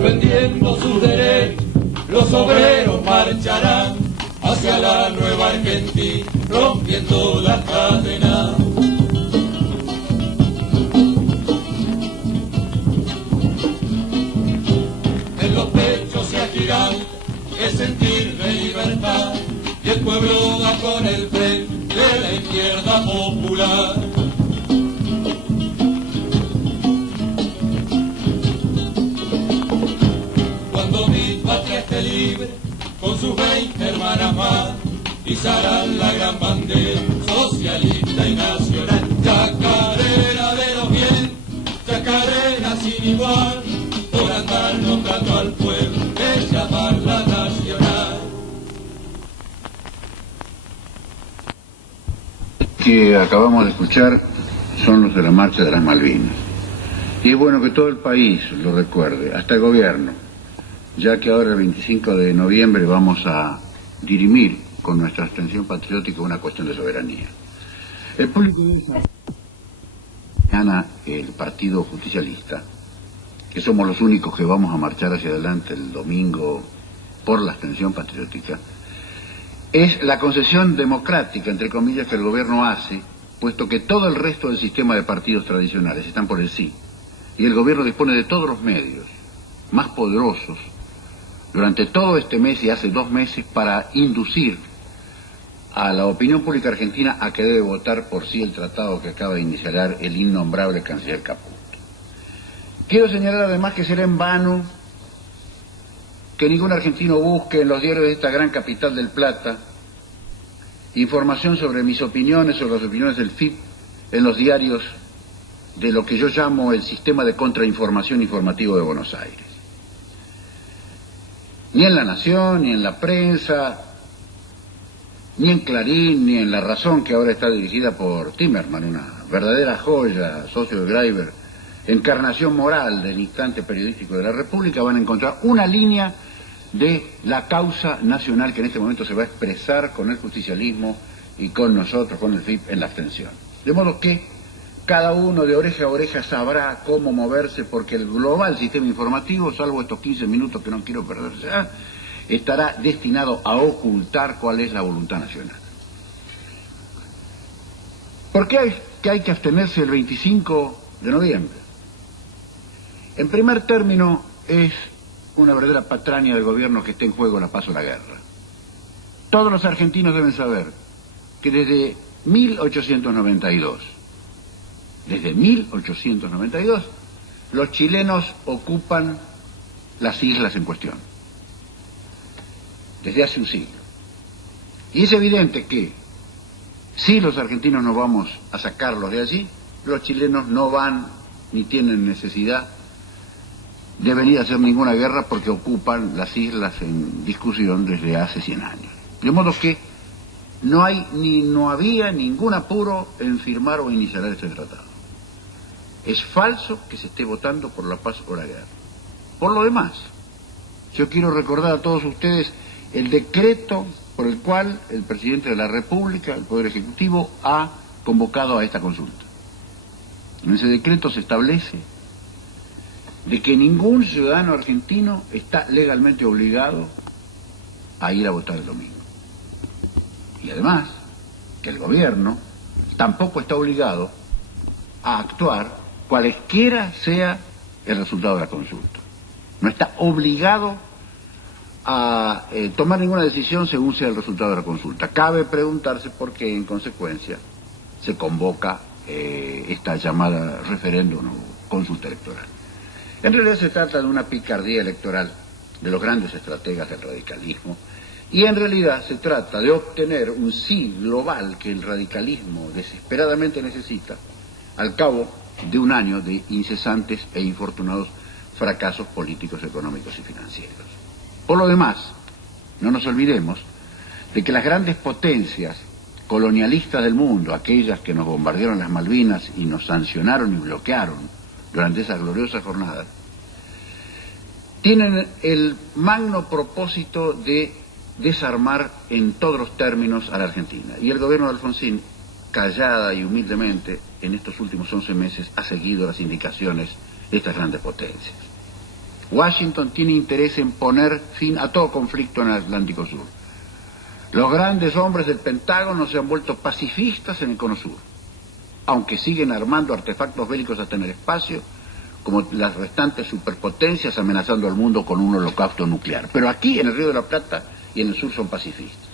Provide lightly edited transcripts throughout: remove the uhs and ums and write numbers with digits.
defendiendo sus derechos, los obreros marcharán hacia la nueva Argentina, rompiendo las cadenas. En los pechos se agirán el sentir de libertad, y el pueblo va con el frente de la izquierda popular. Cuando mi patria esté libre, con sus 20 hermanas más, izarán la gran bandera socialista y nacional. Chacarera de los bien, chacarera sin igual, por andar nombrando al pueblo, de llamarla nacional. Que acabamos de escuchar son los de la Marcha de las Malvinas. Y es bueno que todo el país lo recuerde, hasta el gobierno, ya que ahora el 25 de noviembre vamos a dirimir con nuestra abstención patriótica una cuestión de soberanía. El público gana el Partido Justicialista, que somos los únicos que vamos a marchar hacia adelante el domingo por la abstención patriótica, es la concesión democrática, entre comillas, que el gobierno hace, puesto que todo el resto del sistema de partidos tradicionales están por el sí, y el gobierno dispone de todos los medios más poderosos durante todo este mes y hace 2 meses para inducir a la opinión pública argentina a que debe votar por sí el tratado que acaba de iniciar el innombrable canciller Caputo. Quiero señalar además que será en vano que ningún argentino busque en los diarios de esta gran capital del Plata información sobre mis opiniones o las opiniones del FIP en los diarios de lo que yo llamo el sistema de contrainformación informativo de Buenos Aires. Ni en La Nación, ni en la prensa, ni en Clarín, ni en La Razón, que ahora está dirigida por Timerman, una verdadera joya, socio de Greiber, encarnación moral del instante periodístico de la República, van a encontrar una línea de la causa nacional que en este momento se va a expresar con el justicialismo y con nosotros, con el FIP, en la abstención. De modo que cada uno de oreja a oreja sabrá cómo moverse, porque el global sistema informativo, salvo estos 15 minutos que no quiero perder ya, estará destinado a ocultar cuál es la voluntad nacional. ¿Por qué hay que abstenerse el 25 de noviembre? En primer término, es una verdadera patraña del gobierno que esté en juego la paz o la guerra. Todos los argentinos deben saber que desde 1892, los chilenos ocupan las islas en cuestión, desde hace un siglo. Y es evidente que si los argentinos no vamos a sacarlos de allí, los chilenos no van ni tienen necesidad de venir a hacer ninguna guerra porque ocupan las islas en discusión desde hace 100 años. De modo que no había ningún apuro en firmar o iniciar este tratado. Es falso que se esté votando por la paz o la guerra. Por lo demás, yo quiero recordar a todos ustedes el decreto por el cual el presidente de la República, el Poder Ejecutivo, ha convocado a esta consulta. En ese decreto se establece de que ningún ciudadano argentino está legalmente obligado a ir a votar el domingo. Y además, que el gobierno tampoco está obligado a actuar cualesquiera sea el resultado de la consulta. No está obligado a tomar ninguna decisión según sea el resultado de la consulta. Cabe preguntarse por qué, en consecuencia, se convoca esta llamada referéndum o consulta electoral. En realidad se trata de una picardía electoral de los grandes estrategas del radicalismo, y en realidad se trata de obtener un sí global que el radicalismo desesperadamente necesita al cabo de un año de incesantes e infortunados fracasos políticos, económicos y financieros. Por lo demás, no nos olvidemos de que las grandes potencias colonialistas del mundo, aquellas que nos bombardearon las Malvinas y nos sancionaron y bloquearon durante esa gloriosa jornada, tienen el magno propósito de desarmar en todos los términos a la Argentina. Y el gobierno de Alfonsín, callada y humildemente, en estos últimos 11 meses ha seguido las indicaciones de estas grandes potencias. Washington tiene interés en poner fin a todo conflicto en el Atlántico Sur. Los grandes hombres del Pentágono se han vuelto pacifistas en el Cono Sur, aunque siguen armando artefactos bélicos hasta en el espacio, como las restantes superpotencias amenazando al mundo con un holocausto nuclear. Pero aquí, en el Río de la Plata y en el sur, son pacifistas.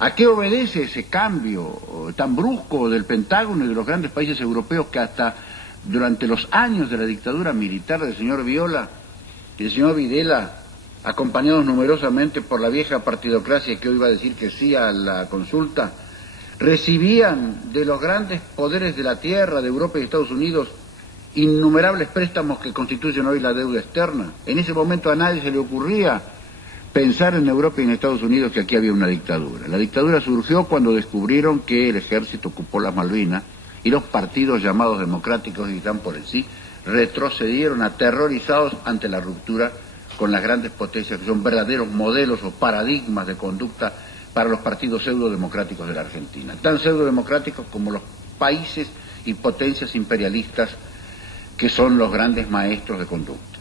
¿A qué obedece ese cambio tan brusco del Pentágono y de los grandes países europeos que hasta durante los años de la dictadura militar del señor Viola y del señor Videla, acompañados numerosamente por la vieja partidocracia que hoy va a decir que sí a la consulta, recibían de los grandes poderes de la tierra, de Europa y Estados Unidos, innumerables préstamos que constituyen hoy la deuda externa? En ese momento a nadie se le ocurría pensar en Europa y en Estados Unidos que aquí había una dictadura. La dictadura surgió cuando descubrieron que el ejército ocupó las Malvinas y los partidos llamados democráticos y están por el sí retrocedieron aterrorizados ante la ruptura con las grandes potencias que son verdaderos modelos o paradigmas de conducta para los partidos pseudo-democráticos de la Argentina, tan pseudo-democráticos como los países y potencias imperialistas que son los grandes maestros de conducta.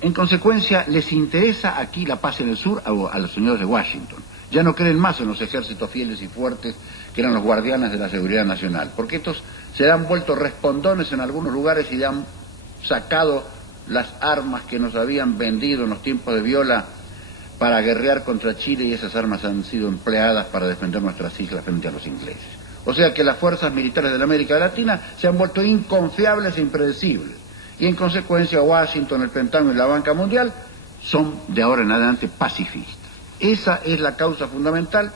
En consecuencia, les interesa aquí la paz en el sur a los señores de Washington. Ya no creen más en los ejércitos fieles y fuertes que eran los guardianes de la seguridad nacional, porque estos se han vuelto respondones en algunos lugares y han sacado las armas que nos habían vendido en los tiempos de Viola para guerrear contra Chile, y esas armas han sido empleadas para defender nuestras islas frente a los ingleses. O sea que las fuerzas militares de la América Latina se han vuelto inconfiables e impredecibles, y en consecuencia Washington, el Pentágono y la Banca Mundial son de ahora en adelante pacifistas. Esa es la causa fundamental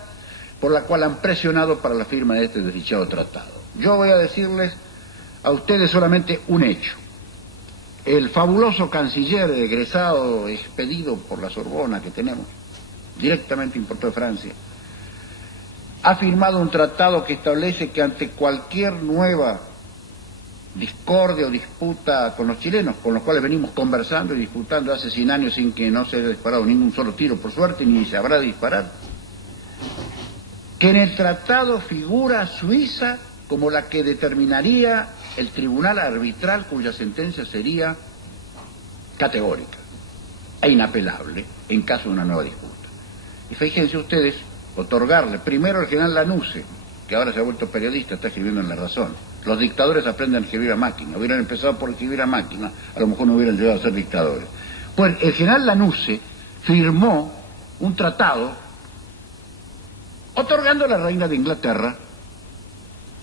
por la cual han presionado para la firma de este desdichado tratado. Yo voy a decirles a ustedes solamente un hecho. El fabuloso canciller egresado, expedido por la Sorbona que tenemos, directamente importado de Francia, ha firmado un tratado que establece que ante cualquier nueva discordia o disputa con los chilenos, con los cuales venimos conversando y disputando hace 100 años sin que no se haya disparado ningún solo tiro, por suerte, ni se habrá de disparar, que en el tratado figura Suiza como la que determinaría el tribunal arbitral cuya sentencia sería categórica e inapelable en caso de una nueva disputa. Y fíjense ustedes, otorgarle primero al general Lanusse, que ahora se ha vuelto periodista, está escribiendo en La Razón. Los dictadores aprenden a escribir a máquina. Hubieran empezado por escribir a máquina, a lo mejor no hubieran llegado a ser dictadores. Pues el general Lanusse firmó un tratado otorgando a la reina de Inglaterra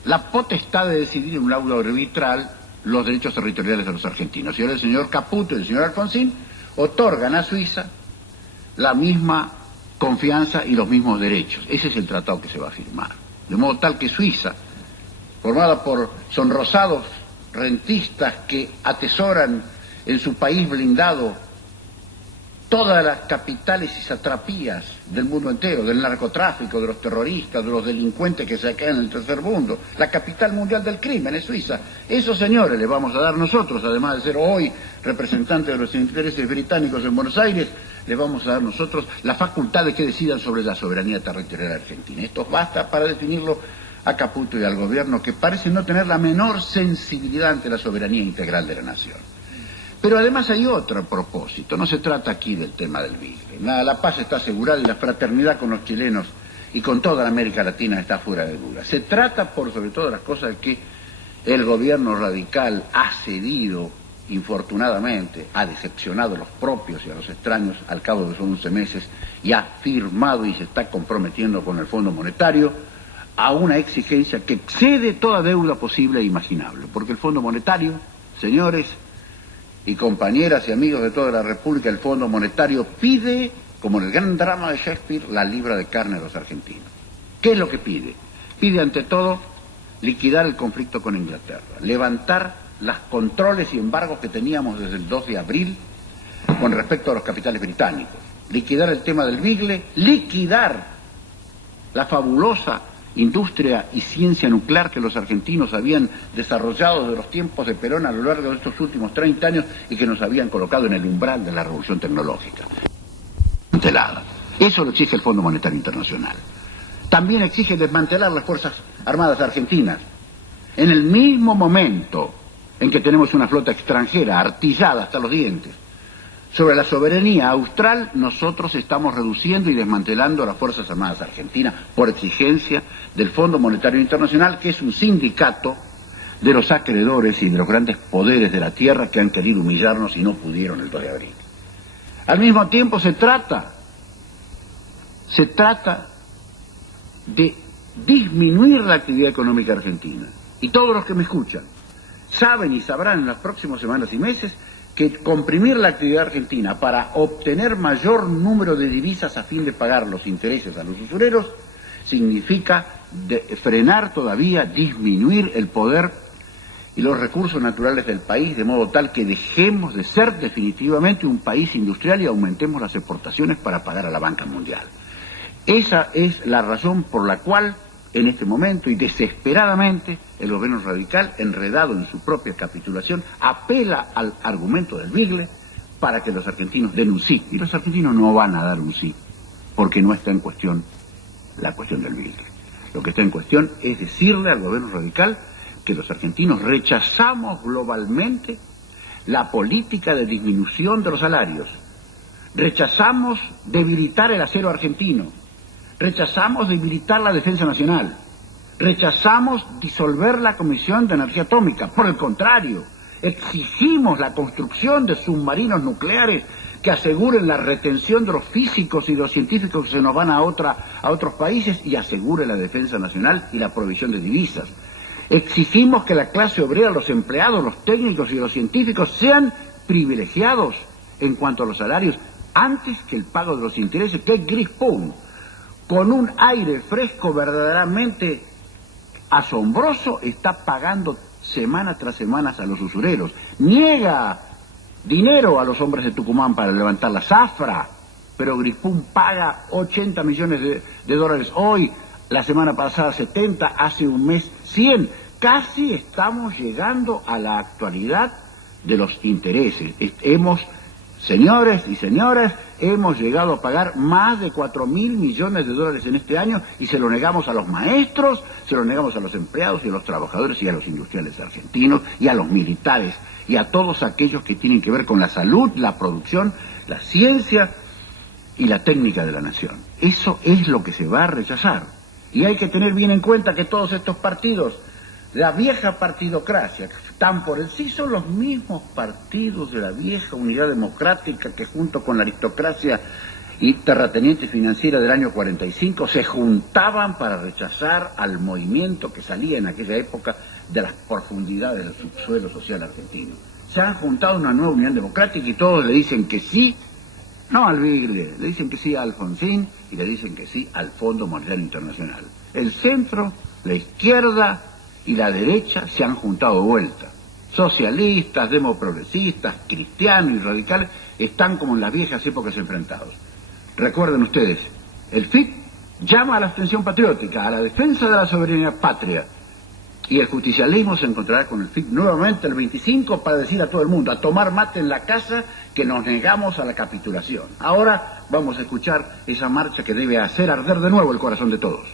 la potestad de decidir en un laudo arbitral los derechos territoriales de los argentinos. Y ahora el señor Caputo y el señor Alfonsín otorgan a Suiza la misma confianza y los mismos derechos. Ese es el tratado que se va a firmar. De modo tal que Suiza, formada por sonrosados rentistas que atesoran en su país blindado todas las capitales y satrapías del mundo entero, del narcotráfico, de los terroristas, de los delincuentes que se quedan en el tercer mundo, la capital mundial del crimen es Suiza. Esos señores les vamos a dar nosotros, además de ser hoy representantes de los intereses británicos en Buenos Aires, les vamos a dar nosotros la facultad de que decidan sobre la soberanía territorial argentina. Esto basta para definirlo a Caputo y al gobierno, que parece no tener la menor sensibilidad ante la soberanía integral de la nación. Pero además hay otro propósito. No se trata aquí del tema del Beagle. La paz está asegurada y la fraternidad con los chilenos y con toda la América Latina está fuera de duda. Se trata, por sobre todas las cosas, que el gobierno radical ha cedido, infortunadamente, ha decepcionado a los propios y a los extraños al cabo de solo 11 meses y ha firmado y se está comprometiendo con el Fondo Monetario a una exigencia que excede toda deuda posible e imaginable. Porque el Fondo Monetario, señores y compañeras y amigos de toda la República, el Fondo Monetario pide, como en el gran drama de Shakespeare, la libra de carne de los argentinos. ¿Qué es lo que pide? Pide ante todo liquidar el conflicto con Inglaterra, levantar los controles y embargos que teníamos desde el 2 de abril con respecto a los capitales británicos, liquidar el tema del Beagle, liquidar la fabulosa industria y ciencia nuclear que los argentinos habían desarrollado desde los tiempos de Perón a lo largo de estos últimos 30 años y que nos habían colocado en el umbral de la revolución tecnológica. Eso lo exige el Fondo Monetario Internacional. También exige desmantelar las Fuerzas Armadas Argentinas. En el mismo momento en que tenemos una flota extranjera artillada hasta los dientes, Sobre la soberanía austral, nosotros estamos reduciendo y desmantelando las Fuerzas Armadas Argentinas por exigencia del Fondo Monetario Internacional, que es un sindicato de los acreedores y de los grandes poderes de la tierra que han querido humillarnos y no pudieron el 2 de abril. Al mismo tiempo se trata de disminuir la actividad económica argentina. Y todos los que me escuchan saben y sabrán en las próximas semanas y meses que comprimir la actividad argentina para obtener mayor número de divisas a fin de pagar los intereses a los usureros significa frenar todavía, disminuir el poder y los recursos naturales del país, de modo tal que dejemos de ser definitivamente un país industrial y aumentemos las exportaciones para pagar a la banca mundial. Esa es la razón por la cual en este momento y desesperadamente el gobierno radical, enredado en su propia capitulación, apela al argumento del Bigle para que los argentinos den un sí. Y los argentinos no van a dar un sí, porque no está en cuestión la cuestión del Bigle. Lo que está en cuestión es decirle al gobierno radical que los argentinos rechazamos globalmente la política de disminución de los salarios, rechazamos debilitar el acero argentino, rechazamos debilitar la defensa nacional, rechazamos disolver la Comisión de Energía Atómica. Por el contrario, exigimos la construcción de submarinos nucleares que aseguren la retención de los físicos y de los científicos que se nos van a otros países y asegure la defensa nacional y la provisión de divisas. Exigimos que la clase obrera, los empleados, los técnicos y los científicos sean privilegiados en cuanto a los salarios antes que el pago de los intereses, que es gris-pum, con un aire fresco verdaderamente asombroso, está pagando semana tras semana a los usureros. Niega dinero a los hombres de Tucumán para levantar la zafra, pero Gris-Pum paga 80 millones de dólares hoy, la semana pasada 70, hace un mes 100. Casi estamos llegando a la actualidad de los intereses. Señores y señoras, hemos llegado a pagar más de 4.000 millones de dólares en este año y se lo negamos a los maestros, se lo negamos a los empleados y a los trabajadores y a los industriales argentinos y a los militares y a todos aquellos que tienen que ver con la salud, la producción, la ciencia y la técnica de la nación. Eso es lo que se va a rechazar. Y hay que tener bien en cuenta que todos estos partidos, la vieja partidocracia, que están por el sí, son los mismos partidos de la vieja Unidad Democrática que junto con la aristocracia y terrateniente financiera del año 45 se juntaban para rechazar al movimiento que salía en aquella época de las profundidades del subsuelo social argentino. Se han juntado una nueva Unión Democrática y todos le dicen que sí, no al Bigle, le dicen que sí a Alfonsín y le dicen que sí al Fondo Monetario Internacional. El centro, la izquierda y la derecha se han juntado de vuelta. Socialistas, demoprogresistas, cristianos y radicales están como en las viejas épocas enfrentados. Recuerden ustedes, el FIT llama a la abstención patriótica, a la defensa de la soberanía patria, y el justicialismo se encontrará con el FIT nuevamente el 25 para decir a todo el mundo, a tomar mate en la casa, que nos negamos a la capitulación. Ahora vamos a escuchar esa marcha que debe hacer arder de nuevo el corazón de todos.